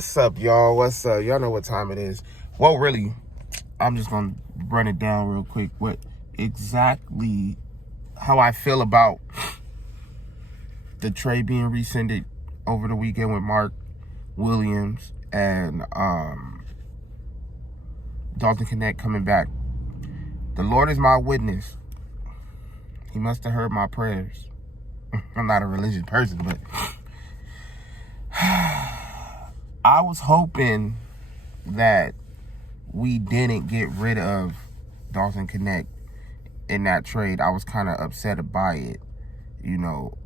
What's up, y'all? What's up? Y'all know what time it is. Well, really, I'm just going to run it down real quick. What exactly how I feel about the trade being rescinded over the weekend with Mark Williams and Dalton Connect coming back. The Lord is my witness. He must have heard my prayers. I'm not a religious person, but I was hoping that we didn't get rid of Dalton Connect in that trade. I was kind of upset by it. You know,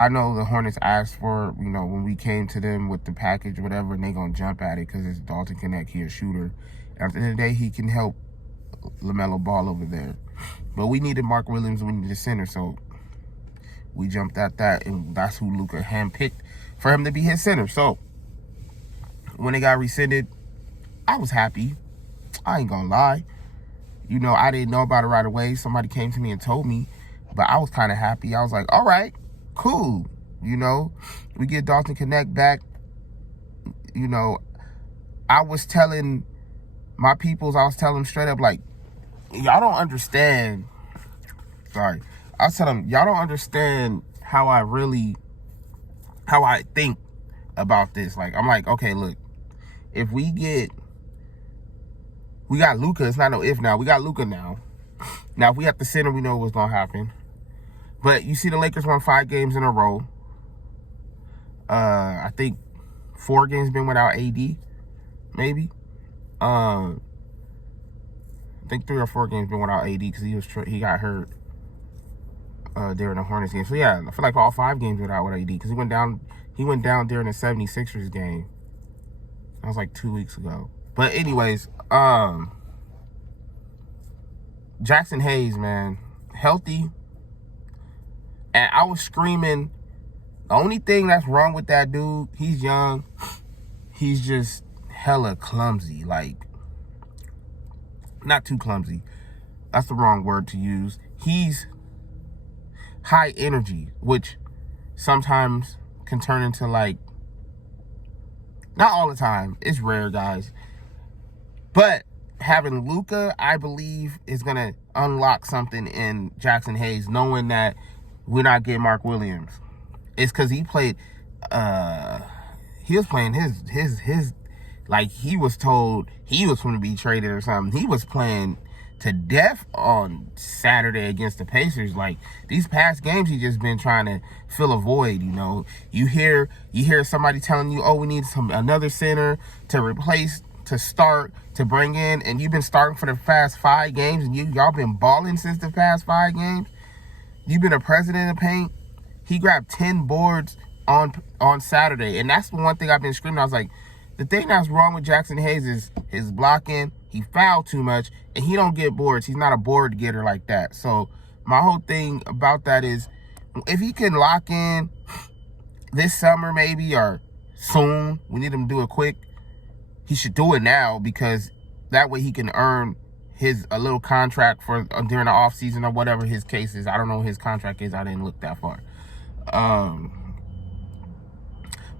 I know the Hornets asked for, when we came to them with the package or whatever, and they going to jump at it because it's Dalton Connect. He a shooter. At the end of the day, he can help LaMelo Ball over there. But we needed Mark Williams, we needed a center, so we jumped at that, and that's who Luka handpicked for him to be his center. So when it got rescinded, I was happy. I ain't gonna lie. I didn't know about it right away. Somebody came to me and told me, but I was kind of happy. I was like, all right, cool. We get Dalton Connect back. I was telling my peoples, I was telling them straight up, like, y'all don't understand. Sorry. I was telling them, y'all don't understand how I think about this. Like, I'm like, okay, look, if we got Luka, it's not no if now. We got Luka now. Now, if we have the center, we know what's going to happen. But you see the Lakers won 5 games in a row. I think 4 games been without AD, maybe. I think 3 or 4 games been without AD because he got hurt during the Hornets game. So, yeah, I feel like all 5 games without AD because he went down during the 76ers game. That was like 2 weeks ago. But anyways, Jackson Hayes, man, healthy. And I was screaming, the only thing that's wrong with that dude, he's young. He's just hella clumsy. Like, not too clumsy. That's the wrong word to use. He's high energy, which sometimes can turn into, like, not all the time. It's rare, guys. But having Luka, I believe, is going to unlock something in Jackson Hayes, knowing that we're not getting Mark Williams. It's because he played, he was playing his, like, he was told he was going to be traded or something. He was playing to death on Saturday against the Pacers. Like, these past games, he just been trying to fill a void. You hear somebody telling you, oh, we need another center to replace, to start, to bring in, and you've been starting for the past 5 games, and y'all been balling since the past 5 games. You've been a president of paint. He grabbed 10 boards on Saturday, and that's the one thing I've been screaming. I was like, the thing that's wrong with Jackson Hayes is his blocking. He fouled too much, and he don't get boards. He's not a board getter like that. So my whole thing about that is, if he can lock in this summer maybe, or soon, we need him to do it quick. He should do it now, because that way he can earn a little contract for during the off season or whatever his case is. I don't know what his contract is. I didn't look that far.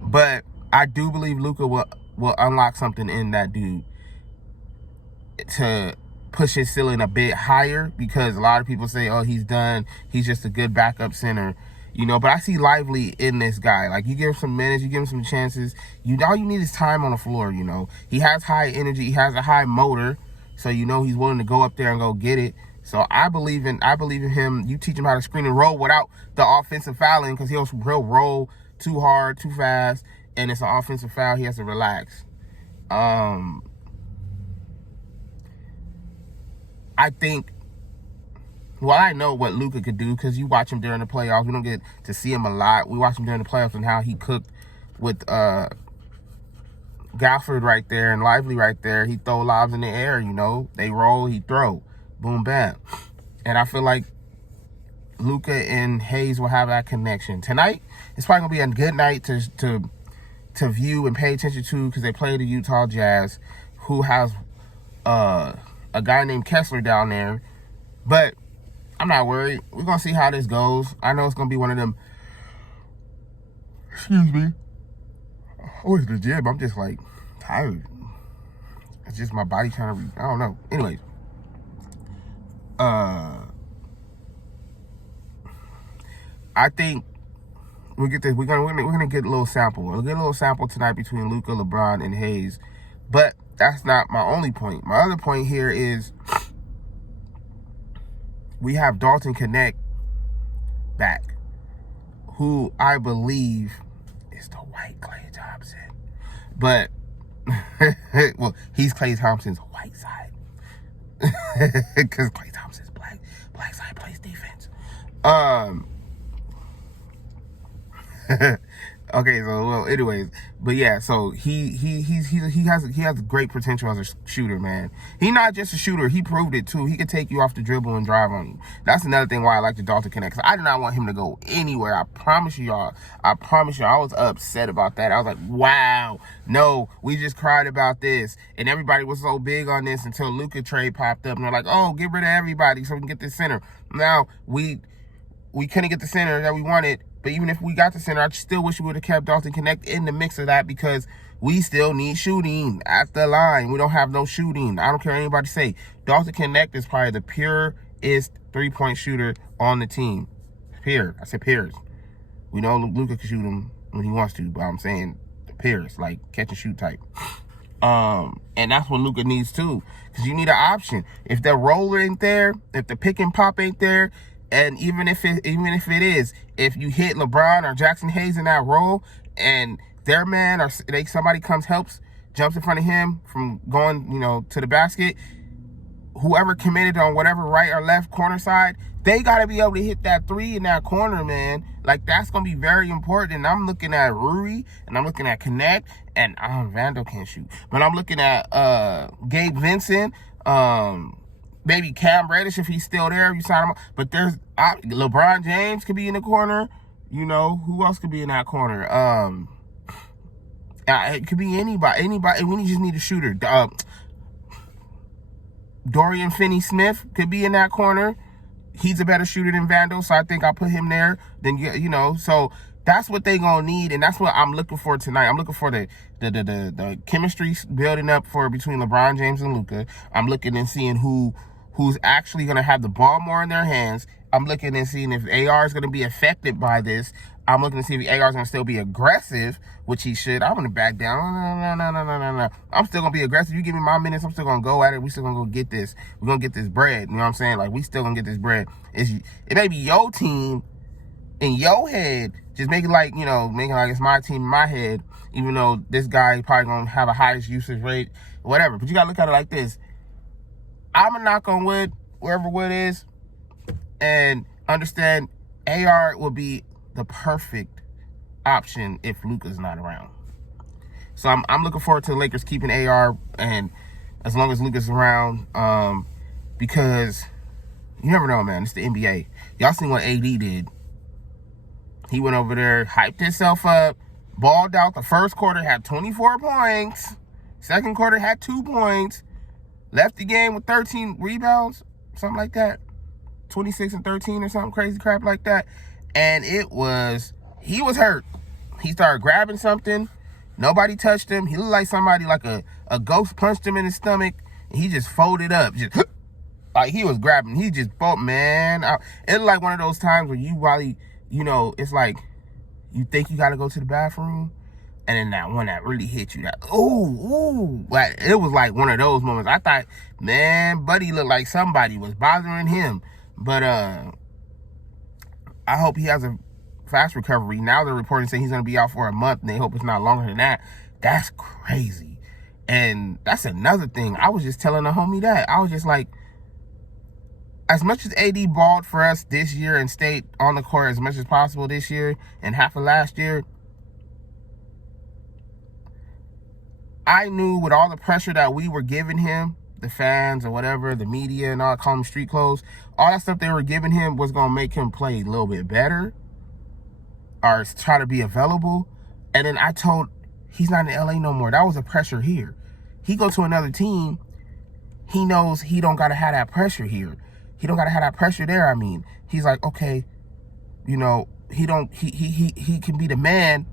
But I do believe Luka will unlock something in that dude to push his ceiling a bit higher, because a lot of people say, oh, he's done. He's just a good backup center. But I see Lively in this guy. Like, you give him some minutes, you give him some chances. All you need is time on the floor, He has high energy. He has a high motor. So, he's willing to go up there and go get it. So, I believe in him. You teach him how to screen and roll without the offensive fouling, because he'll roll too hard, too fast, and it's an offensive foul. He has to relax. I think, well, I know what Luka could do, because you watch him during the playoffs. We don't get to see him a lot. We watch him during the playoffs and how he cooked with Gafford right there and Lively right there. He throw lobs in the air, They roll, he throw. Boom, bam. And I feel like Luka and Hayes will have that connection. Tonight, it's probably going to be a good night to view and pay attention to, because they play the Utah Jazz, who has a guy named Kessler down there. But I'm not worried. We're going to see how this goes. I know it's going to be one of them, excuse me, always the gym. I'm just like tired. It's just my body trying to. I don't know. Anyways, I think we get this. We're gonna get a little sample. We'll get a little sample tonight between Luka, LeBron, and Hayes. But that's not my only point. My other point here is we have Dalton Connect back, who I believe is the white Klay Thompson. But well, he's Klay Thompson's white side because Klay Thompson's black. Black side plays defense. Okay, so well, anyways, but yeah, so he has great potential as a shooter, man. He's not just a shooter; he proved it too. He can take you off the dribble and drive on you. That's another thing why I like the Dalton Connect. Cause I do not want him to go anywhere. I promise you, y'all. I was upset about that. I was like, wow, no, we just cried about this, and everybody was so big on this until Luka trade popped up, and they're like, oh, get rid of everybody so we can get this center. Now we couldn't get the center that we wanted. But even if we got the center, I still wish we would have kept Dalton Connect in the mix of that because we still need shooting at the line. We don't have no shooting. I don't care what anybody say. Dalton Connect is probably the purest three-point shooter on the team. Pure. I said purest. We know Luka can shoot him when he wants to, but I'm saying the purest, like catch and shoot type. And that's what Luka needs too, because you need an option. If the roller ain't there, if the pick and pop ain't there, and even if it is, if you hit LeBron or Jackson Hayes in that role, and their man or somebody jumps in front of him from going, to the basket, whoever committed on whatever right or left corner side, they got to be able to hit that three in that corner, man. Like, that's going to be very important. And I'm looking at Rui, and I'm looking at Connect, and Vandal can't shoot. But I'm looking at Gabe Vincent, maybe Cam Reddish if he's still there, if you sign him up. But there's LeBron James could be in the corner. Who else could be in that corner? It could be anybody. And we just need a shooter. Dorian Finney-Smith could be in that corner. He's a better shooter than Vandal, so I think I'll put him there. Then, so that's what they gonna need, and that's what I'm looking for tonight. I'm looking for the chemistry building up between LeBron James and Luka. I'm looking and seeing who's actually gonna have the ball more in their hands. I'm looking and seeing if AR is gonna be affected by this. I'm looking to see if AR is gonna still be aggressive, which he should. I'm gonna back down. No. I'm still gonna be aggressive. You give me my minutes, I'm still gonna go at it. We still gonna go get this. We're gonna get this bread. You know what I'm saying? Like, we still gonna get this bread. It may be your team in your head, just make it like, making like it's my team in my head, even though this guy probably gonna have a highest usage rate, whatever. But you gotta look at it like this. I'm gonna knock on wood, wherever wood is, and understand AR will be the perfect option if Luka's not around. So I'm looking forward to the Lakers keeping AR, and as long as Luka's around, because you never know, man. It's the NBA. Y'all seen what AD did. He went over there, hyped himself up, balled out. The first quarter had 24 points. Second quarter had 2 points. Left the game with 13 rebounds, something like that. 26 and 13 or something crazy crap like that. And he was hurt. He started grabbing something. Nobody touched him. He looked like somebody, like a ghost punched him in his stomach. And he just folded up. Just like he was grabbing. He just fought, man. It looked like one of those times where you probably, it's like you think you got to go to the bathroom. And then that one that really hit you, that, ooh. Like, it was like one of those moments. I thought, man, Buddy looked like somebody was bothering him. But I hope he has a fast recovery. Now they're reporting saying he's going to be out for a month, and they hope it's not longer than that. That's crazy. And that's another thing. I was just telling a homie that. I was just like, as much as AD balled for us this year and stayed on the court as much as possible this year and half of last year, I knew with all the pressure that we were giving him, the fans or whatever, the media and all, call them street clothes, all that stuff they were giving him was going to make him play a little bit better or try to be available. And then I told, he's not in LA no more. That was the pressure here. He go to another team, he knows he don't got to have that pressure here. He don't got to have that pressure there, I mean. He's like, okay, he can be the man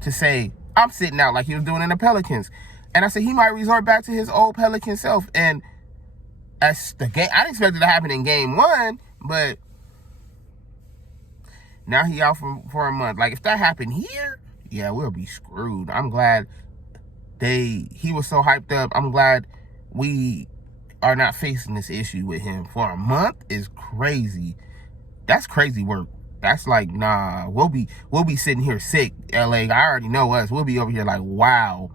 to say, I'm sitting out like he was doing in the Pelicans. And I said he might resort back to his old Pelican self. And as the game, I didn't expect it to happen in game 1, but now he out for a month. Like, if that happened here, yeah, we'll be screwed. I'm glad he was so hyped up. I'm glad we are not facing this issue with him. For a month is crazy. That's crazy work. That's like, nah, we'll be sitting here sick, LA. I already know us. We'll be over here like, wow.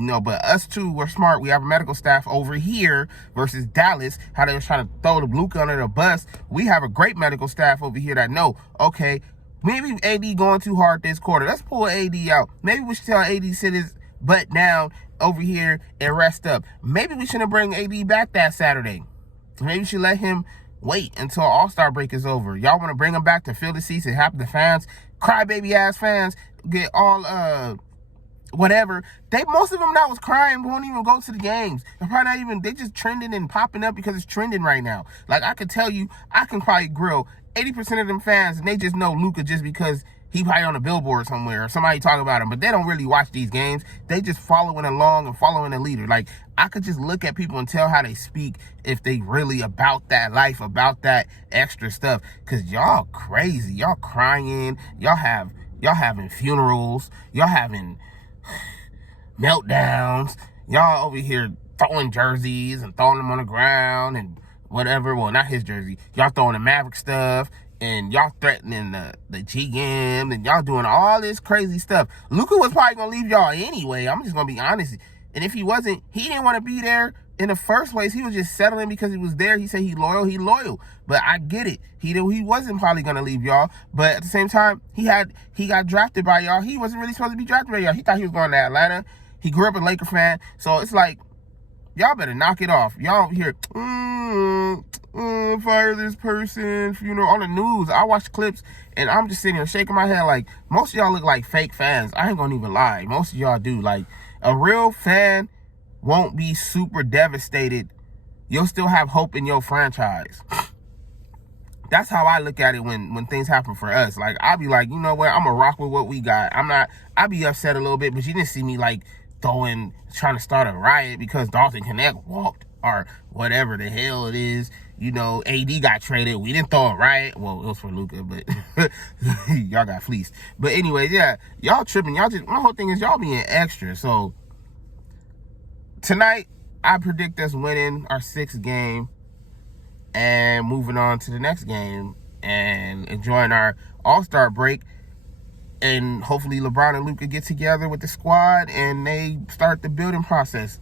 No, but us two, we're smart. We have a medical staff over here versus Dallas, how they was trying to throw the Luka under the bus. We have a great medical staff over here that know, okay, maybe AD going too hard this quarter. Let's pull AD out. Maybe we should tell AD to sit his butt down over here and rest up. Maybe we shouldn't bring AD back that Saturday. Maybe we should let him wait until All-Star break is over. Y'all want to bring him back to fill the seats and have the fans, crybaby ass fans, get all whatever. Most of them now was crying, won't even go to the games. They're probably not even, they just trending and popping up because it's trending right now. Like, I could tell you, I can probably grill 80% of them fans, and they just know Luka just because he probably on a billboard somewhere or somebody talk about him, but they don't really watch these games. They just following along and following the leader. Like, I could just look at people and tell how they speak if they really about that life, about that extra stuff. Cause y'all crazy, y'all crying, y'all having funerals, y'all having meltdowns, y'all over here throwing jerseys and throwing them on the ground and whatever. Well, not his jersey. Y'all throwing the Maverick stuff. And y'all threatening the GM, and y'all doing all this crazy stuff. Luka was probably going to leave y'all anyway. I'm just going to be honest. And if he wasn't, he didn't want to be there in the first place. He was just settling because he was there. He said he loyal. But I get it. He wasn't probably going to leave y'all. But at the same time, he got drafted by y'all. He wasn't really supposed to be drafted by y'all. He thought he was going to Atlanta. He grew up a Laker fan. So it's like, y'all better knock it off. Y'all over here, fire this person, on the news. I watch clips, and I'm just sitting here shaking my head like, most of y'all look like fake fans. I ain't gonna even lie. Most of y'all do. Like, a real fan won't be super devastated. You'll still have hope in your franchise. That's how I look at it when things happen for us. Like, I'll be like, you know what? I'm gonna rock with what we got. I'll be upset a little bit, but you didn't see me like trying to start a riot because Dalton Connect walked or whatever the hell it is. AD got traded. We didn't throw a riot. Well, it was for Luka, but y'all got fleeced. But anyways, yeah, y'all tripping. My whole thing is y'all being extra. So tonight, I predict us winning our 6th game and moving on to the next game and enjoying our All-Star break. And hopefully LeBron and Luka get together with the squad and they start the building process.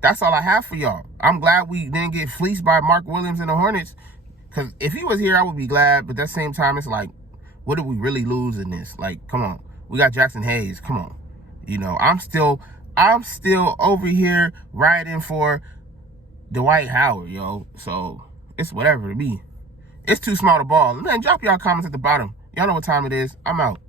That's all I have for y'all. I'm glad we didn't get fleeced by Mark Williams and the Hornets. Because if he was here, I would be glad. But at the same time, it's like, what did we really lose in this? Like, come on. We got Jackson Hayes. Come on. I'm still over here riding for Dwight Howard, yo. So it's whatever to me. It's too small to ball. Man, drop y'all comments at the bottom. Y'all know what time it is. I'm out.